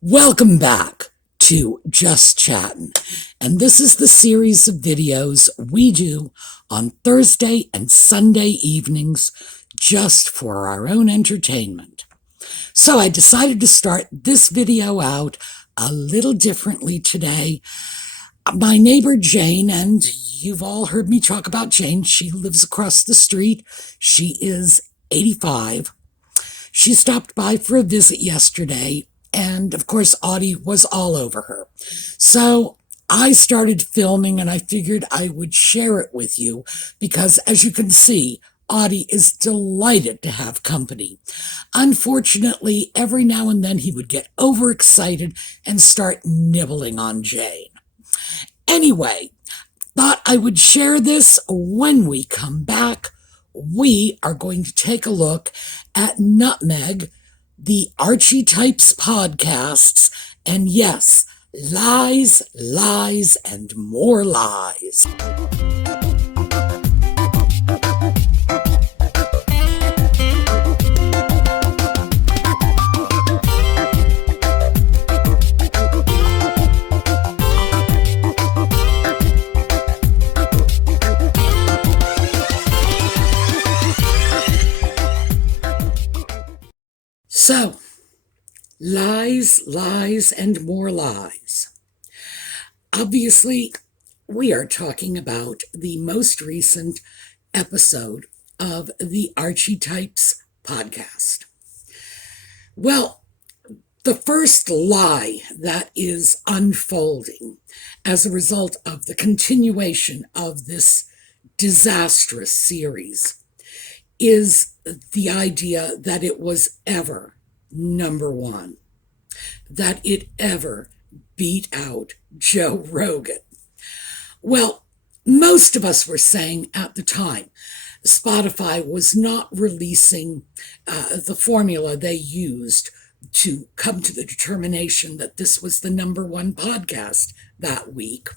Welcome back to Just Chattin', and this is the series of videos we do on Thursday and Sunday evenings just for our own entertainment. So I decided to start this video out a little differently today. My neighbor Jane, and you've all heard me talk about Jane, she lives across the street. She is 85. She stopped by for a visit yesterday, and of course, Audie was all over her. So I started filming, and I figured I would share it with you because, as you can see, Audie is delighted to have company. Unfortunately, every now and then he would get overexcited and start nibbling on Jane. Anyway, thought I would share this when we come back. We are going to take a look at Nutmeg, the Archie Types podcasts, and yes, lies, lies, and more lies. So, lies, lies, and more lies. Obviously, we are talking about the most recent episode of the Archie Types podcast. Well, the first lie that is unfolding as a result of the continuation of this disastrous series is the idea that it was ever number one, that it ever beat out Joe Rogan. Well, most of us were saying at the time Spotify was not releasing the formula they used to come to the determination that this was the number one podcast that week.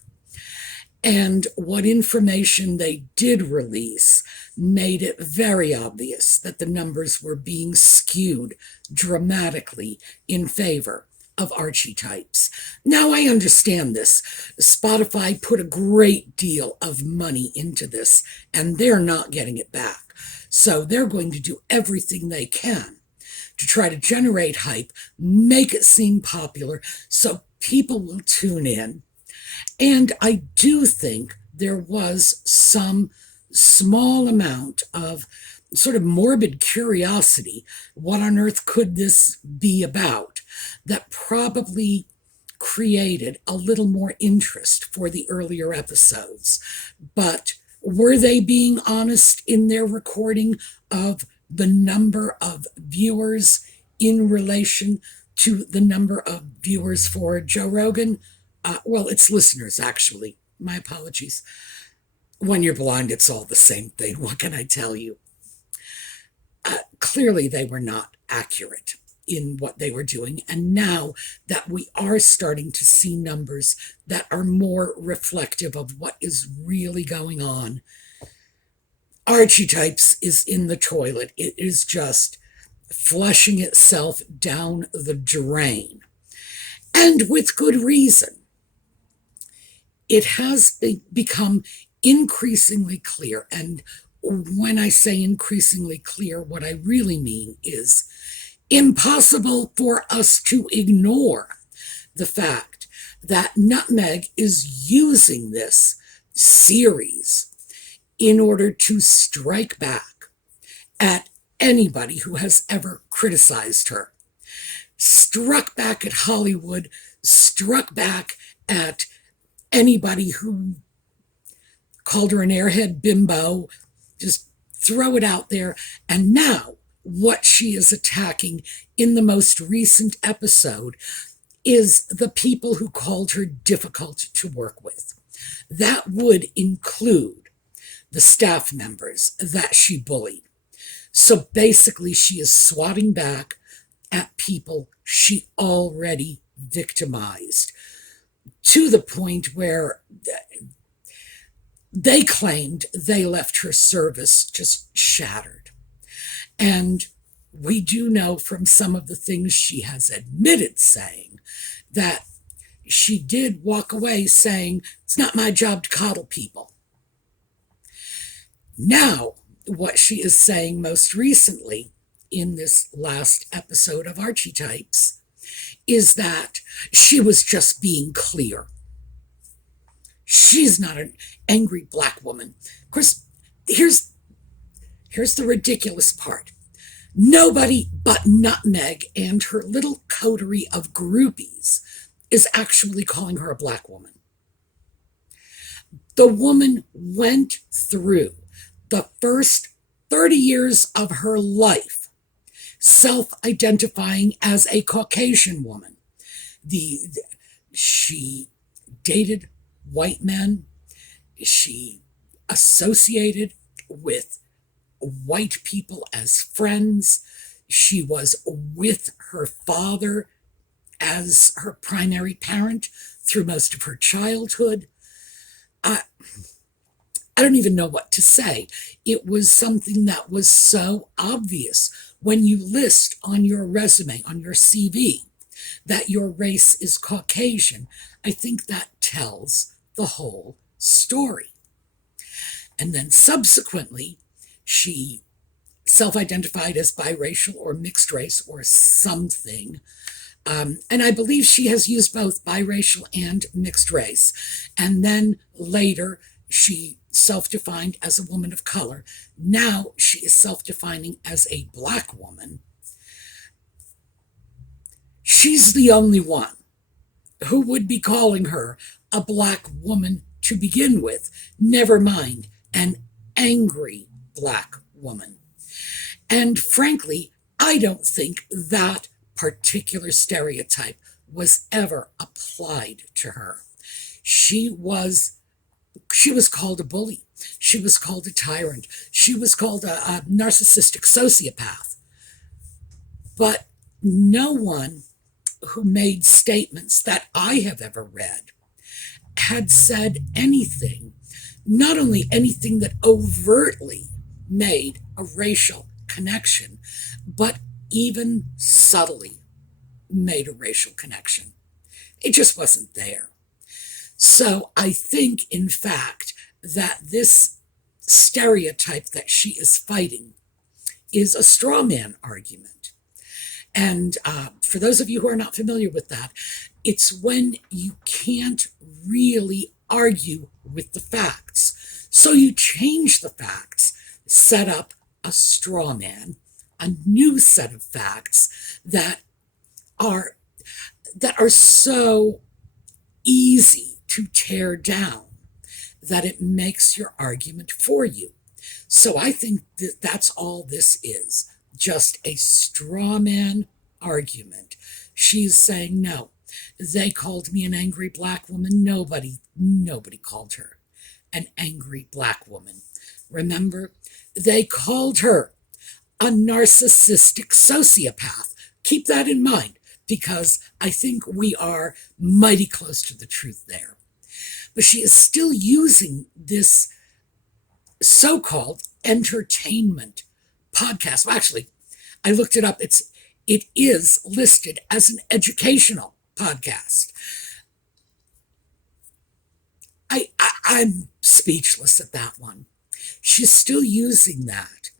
And what information they did release made it very obvious that the numbers were being skewed dramatically in favor of Archie Types. Now, I understand this. Spotify put a great deal of money into this, and they're not getting it back. So they're going to do everything they can to try to generate hype, make it seem popular, so people will tune in. And I do think there was some small amount of sort of morbid curiosity. What on earth could this be about? That probably created a little more interest for the earlier episodes. But were they being honest in their recording of the number of viewers in relation to the number of viewers for Joe Rogan? Well, it's listeners, actually. My apologies. When you're blind, it's all the same thing. What can I tell you? Clearly, they were not accurate in what they were doing. And now that we are starting to see numbers that are more reflective of what is really going on, Archie Types is in the toilet. It is just flushing itself down the drain. And with good reason. It has become increasingly clear, and when I say increasingly clear, what I really mean is impossible for us to ignore the fact that Nutmeg is using this series in order to strike back at anybody who has ever criticized her. Struck back at Hollywood, struck back at anybody who called her an airhead bimbo, just throw it out there. And now what she is attacking in the most recent episode is the people who called her difficult to work with. That would include the staff members that she bullied. So basically, she is swatting back at people she already victimized, to the point where they claimed they left her service just shattered. And we do know from some of the things she has admitted saying that she did walk away saying, it's not my job to coddle people. Now, what she is saying most recently in this last episode of Archetypes is that she was just being clear. She's not an angry black woman. Of course, here's the ridiculous part. Nobody but Nutmeg and her little coterie of groupies is actually calling her a black woman. The woman went through the first 30 years of her life self-identifying as a Caucasian woman. She dated white men. She associated with white people as friends. She was with her father as her primary parent through most of her childhood. I don't even know what to say. It was something that was so obvious when you list on your resume, on your CV, that your race is Caucasian. I think that tells the whole story. And then subsequently, she self-identified as biracial or mixed race or something. And I believe she has used both biracial and mixed race. And then later, she self-defined as a woman of color. Now she is self-defining as a black woman. She's the only one who would be calling her a black woman to begin with, never mind an angry black woman. And frankly, I don't think that particular stereotype was ever applied to her. She was called a bully. She was called a tyrant. She was called a narcissistic sociopath. But no one who made statements that I have ever read had said anything, not only anything that overtly made a racial connection, but even subtly made a racial connection. It just wasn't there. So I think, in fact, that this stereotype that she is fighting is a straw man argument. And for those of you who are not familiar with that, it's when you can't really argue with the facts. So you change the facts, set up a straw man, a new set of facts that are so easy to tear down that it makes your argument for you. So I think that that's all this is, just a straw man argument. She's saying, no, they called me an angry black woman. Nobody called her an angry black woman. Remember, they called her a narcissistic sociopath. Keep that in mind, because I think we are mighty close to the truth there. But she is still using this so-called entertainment podcast. Well, actually, I looked it up. It is listed as an educational podcast. I'm speechless at that one. She's still using that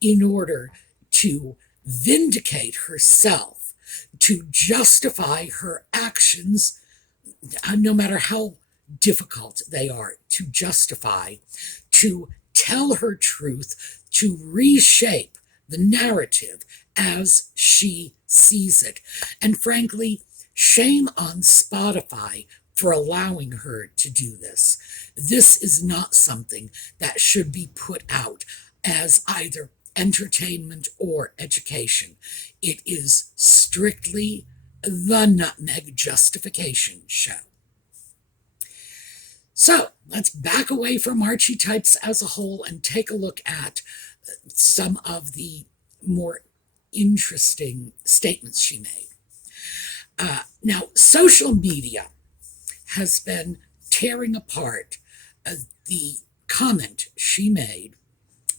in order to vindicate herself, to justify her actions, no matter how difficult they are to justify, to tell her truth, to reshape the narrative as she sees it. And frankly, shame on Spotify for allowing her to do this. This is not something that should be put out as either entertainment or education. It is strictly the Nutmeg Justification Show. So let's back away from Archetypes as a whole and take a look at some of the more interesting statements she made. Now, social media has been tearing apart the comment she made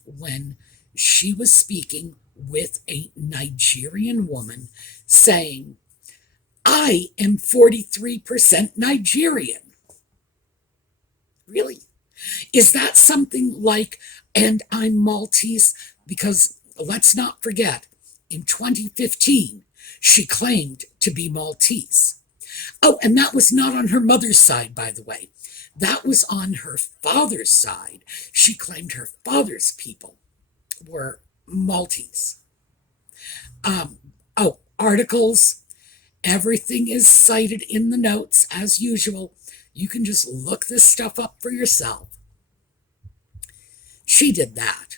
when she was speaking with a Nigerian woman saying, I am 43% Nigerian. Really? Is that something like, and I'm Maltese? Because let's not forget, in 2015, she claimed to be Maltese. Oh, and that was not on her mother's side, by the way. That was on her father's side. She claimed her father's people were Maltese. Articles. Everything is cited in the notes as usual. You can just look this stuff up for yourself. She did that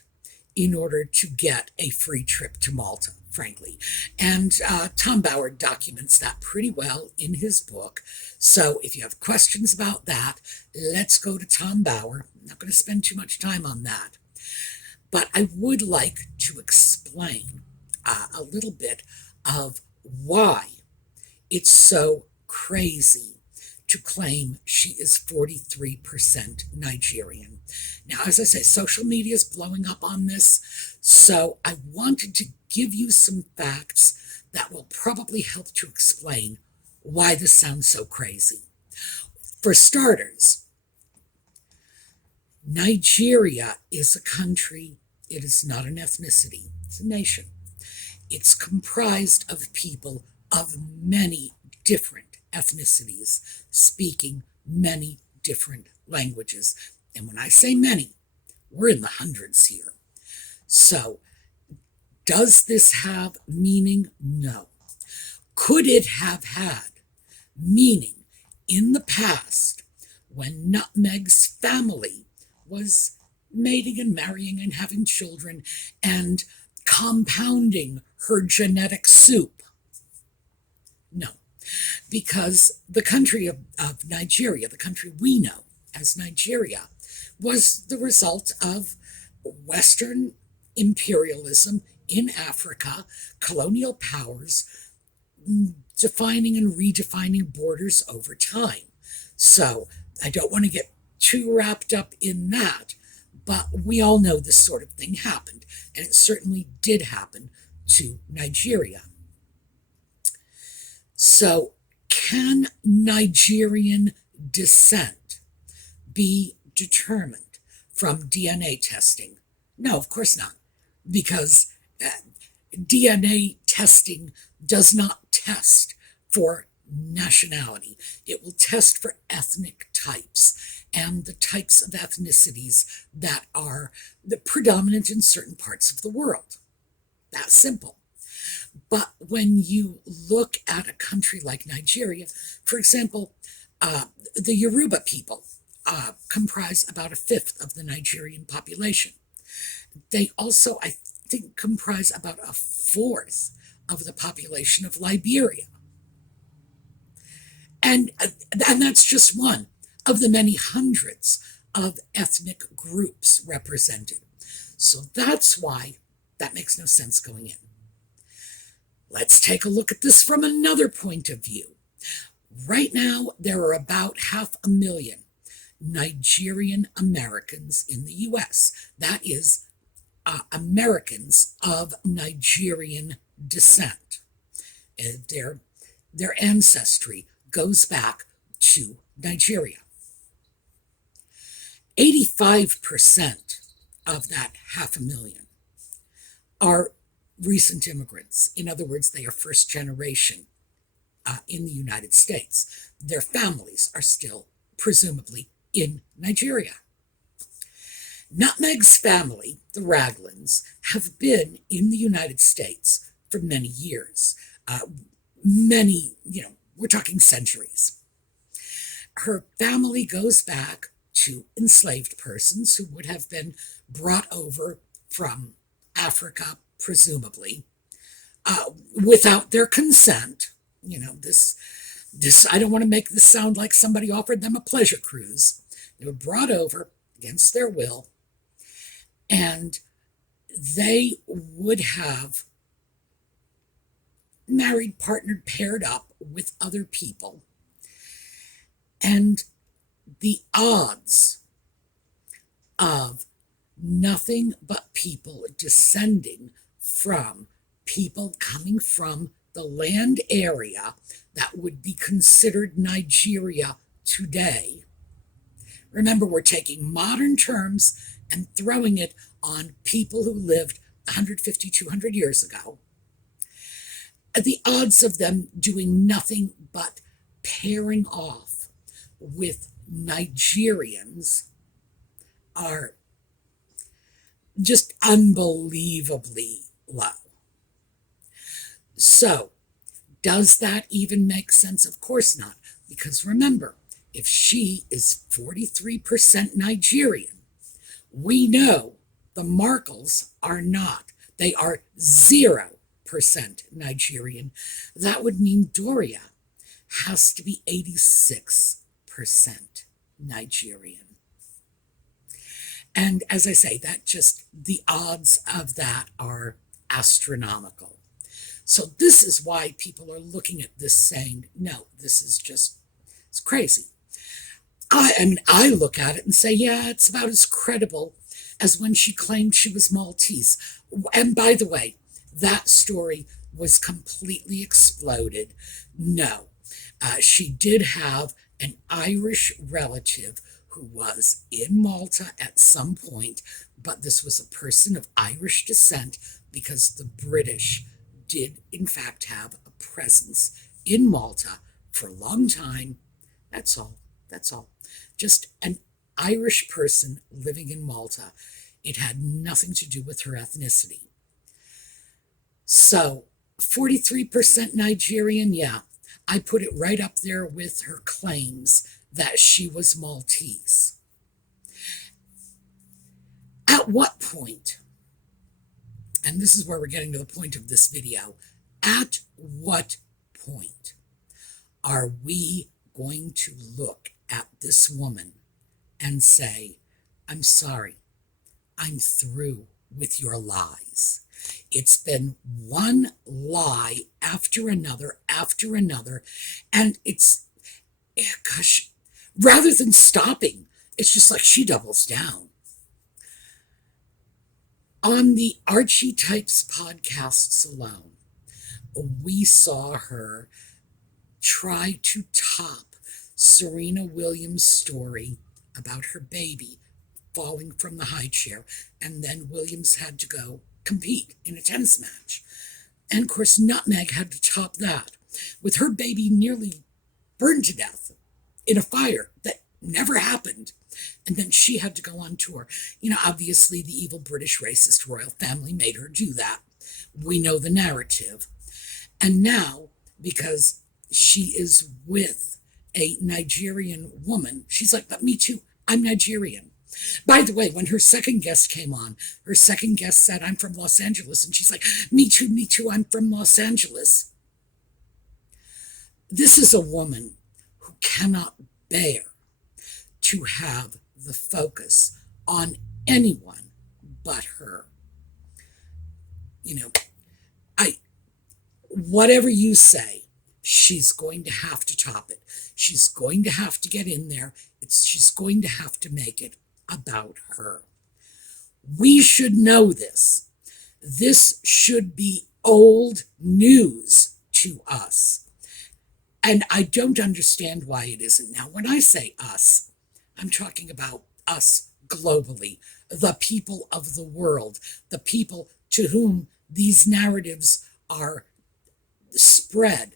in order to get a free trip to Malta, frankly. And Tom Bauer documents that pretty well in his book. So if you have questions about that, let's go to Tom Bauer. I'm not going to spend too much time on that. But I would like to explain a little bit of why it's so crazy to claim she is 43% Nigerian. Now, as I say, social media is blowing up on this, so I wanted to give you some facts that will probably help to explain why this sounds so crazy. For starters, Nigeria is a country. It is not an ethnicity. It's a nation. It's comprised of people of many different ethnicities, speaking many different languages. And when I say many, we're in the hundreds here. So, does this have meaning? No. Could it have had meaning in the past when Nutmeg's family was mating and marrying and having children and compounding her genetic soup? No, because the country of Nigeria, the country we know as Nigeria, was the result of Western imperialism in Africa, colonial powers defining and redefining borders over time. So I don't want to get too wrapped up in that, but we all know this sort of thing happened, and it certainly did happen to Nigeria. So, can Nigerian descent be determined from DNA testing? No, of course not, because DNA testing does not test for nationality. It will test for ethnic types and the types of ethnicities that are the predominant in certain parts of the world. That's simple. But when you look at a country like Nigeria, for example, the Yoruba people comprise about a fifth of the Nigerian population. They also, I think, comprise about a fourth of the population of Liberia. And that's just one of the many hundreds of ethnic groups represented. So that's why that makes no sense going in. Let's take a look at this from another point of view. Right now, there are about 500,000 Nigerian Americans in the U.S. That is, Americans of Nigerian descent. Their ancestry goes back to Nigeria. 85% of that 500,000 are recent immigrants. In other words, they are first generation in the United States. Their families are still presumably in Nigeria. Nutmeg's family, the Raglins, have been in the United States for many years. We're talking centuries. Her family goes back to enslaved persons who would have been brought over from Africa, presumably, without their consent. This I don't want to make this sound like somebody offered them a pleasure cruise. They were brought over against their will, and they would have married, partnered, paired up with other people. And the odds of nothing but people descending from people coming from the land area that would be considered Nigeria today. Remember, we're taking modern terms and throwing it on people who lived 150, 200 years ago. The odds of them doing nothing but pairing off with Nigerians are just unbelievably low. So, does that even make sense? Of course not. Because remember, if she is 43% Nigerian, we know the Markles are not. They are 0% Nigerian. That would mean Doria has to be 86% Nigerian. And as I say, the odds of that are astronomical. So this is why people are looking at this saying, no, this is it's crazy. I look at it and say, yeah, it's about as credible as when she claimed she was Maltese. And by the way, that story was completely exploded. No, she did have an Irish relative who was in Malta at some point, but this was a person of Irish descent because the British did, in fact, have a presence in Malta for a long time. That's all. Just an Irish person living in Malta. It had nothing to do with her ethnicity. So, 43% Nigerian, yeah, I put it right up there with her claims that she was Maltese. At what point, and this is where we're getting to the point of this video, at what point are we going to look at this woman and say, I'm sorry, I'm through with your lies. It's been one lie after another, and gosh, rather than stopping, it's just like she doubles down. On the Archie Types podcasts alone, we saw her try to top Serena Williams' story about her baby falling from the high chair, and then Williams had to go compete in a tennis match. And of course, Nutmeg had to top that, with her baby nearly burned to death in a fire that never happened. And then she had to go on tour. Obviously, the evil British racist royal family made her do that. We know the narrative. And now, because she is with a Nigerian woman, she's like, but me too, I'm Nigerian. By the way, when her second guest came on, her second guest said, I'm from Los Angeles. And she's like, me too, I'm from Los Angeles. This is a woman who cannot bear to have the focus on anyone but her. Whatever you say, she's going to have to top it. She's going to have to get in there. She's going to have to make it about her. We should know this. This should be old news to us. And I don't understand why it isn't. Now, when I say us, I'm talking about us globally, the people of the world, the people to whom these narratives are spread.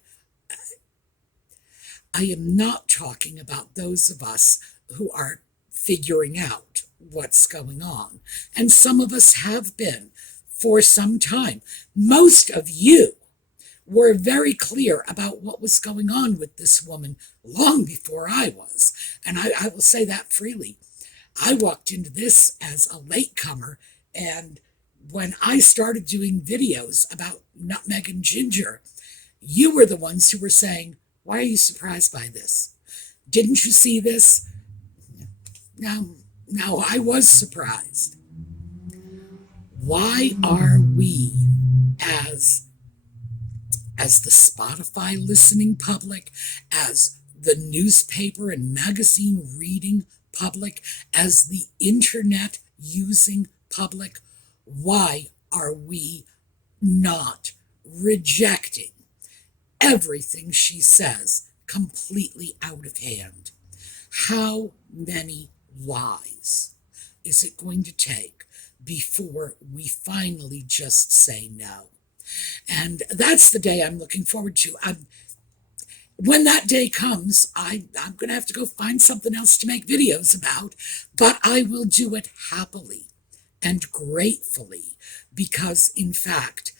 I am not talking about those of us who are figuring out what's going on. And some of us have been for some time. Most of you were very clear about what was going on with this woman long before I was. And I will say that freely. I walked into this as a latecomer, and when I started doing videos about Nutmeg and Ginger, you were the ones who were saying, why are you surprised by this? Didn't you see this? No, I was surprised. Why are we, as the Spotify listening public, as the newspaper and magazine reading public, as the internet using public, why are we not rejecting everything she says completely out of hand. How many lies is it going to take before we finally just say no? And that's the day I'm looking forward to. When that day comes, I'm going to have to go find something else to make videos about, but I will do it happily and gratefully because, in fact,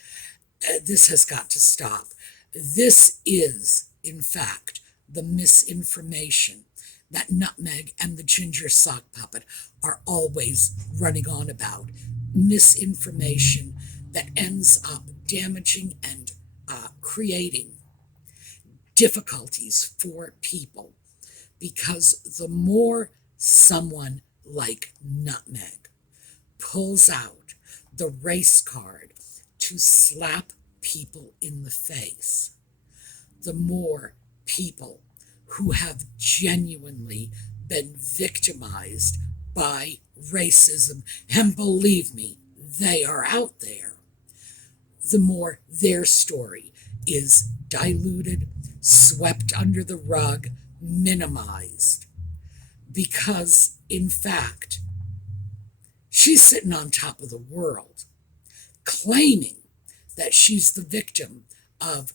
this has got to stop. This is, in fact, the misinformation that Nutmeg and the Ginger Sock Puppet are always running on about. Misinformation that ends up damaging and creating difficulties for people, because the more someone like Nutmeg pulls out the race card to slap people in the face, the more people who have genuinely been victimized by racism, and believe me, they are out there, the more their story is diluted, swept under the rug, minimized. Because, in fact, she's sitting on top of the world, claiming that she's the victim of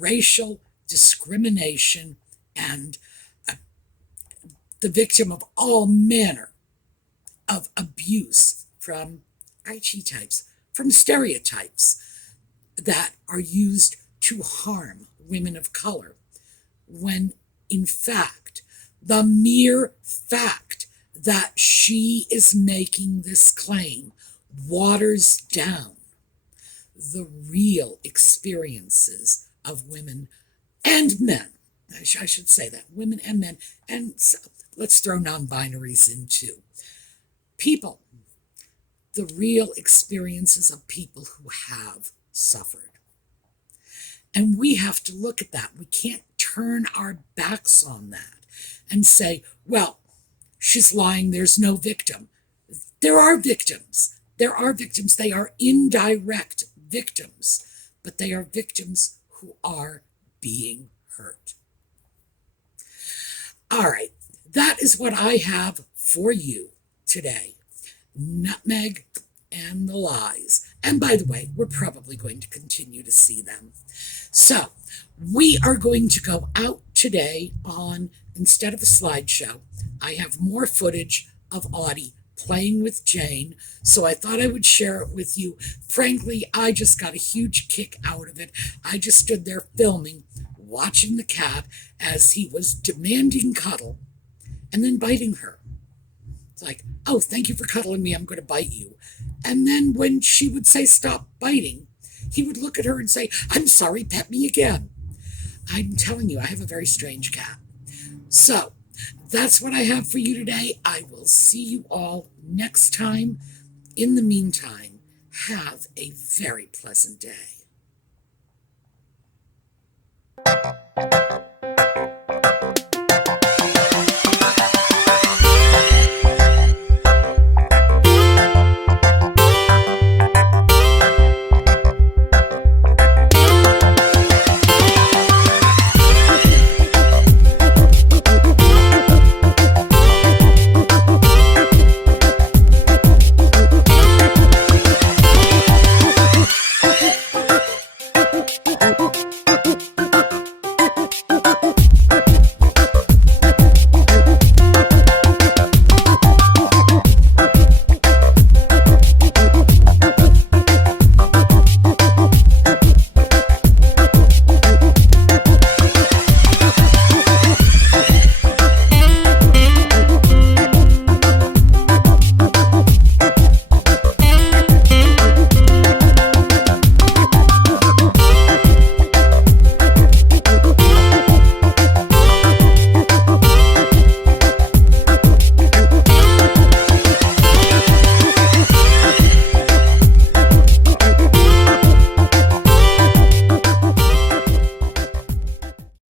racial discrimination and the victim of all manner of abuse from IT types, from stereotypes that are used to harm women of color, when in fact, the mere fact that she is making this claim waters down the real experiences of women and men. I should say that, women and men, and so, let's throw non-binaries in too. People, the real experiences of people who have suffered. And we have to look at that. We can't turn our backs on that and say, well, she's lying, there's no victim. There are victims. There are victims. They are indirect victims, but they are victims who are being hurt. All right, that is what I have for you today. Nutmeg and the lies. And by the way, we're probably going to continue to see them. So we are going to go out today on, instead of a slideshow, I have more footage of Audie playing with Jane, so I thought I would share it with you. Frankly, I just got a huge kick out of it. I just stood there filming, watching the cat as he was demanding cuddle and then biting her. It's like, oh, thank you for cuddling me, I'm going to bite you. And then when she would say stop biting, he would look at her and say, I'm sorry, pet me again. I'm telling you, I have a very strange cat. So that's what I have for you today. I will see you all next time. In the meantime, have a very pleasant day.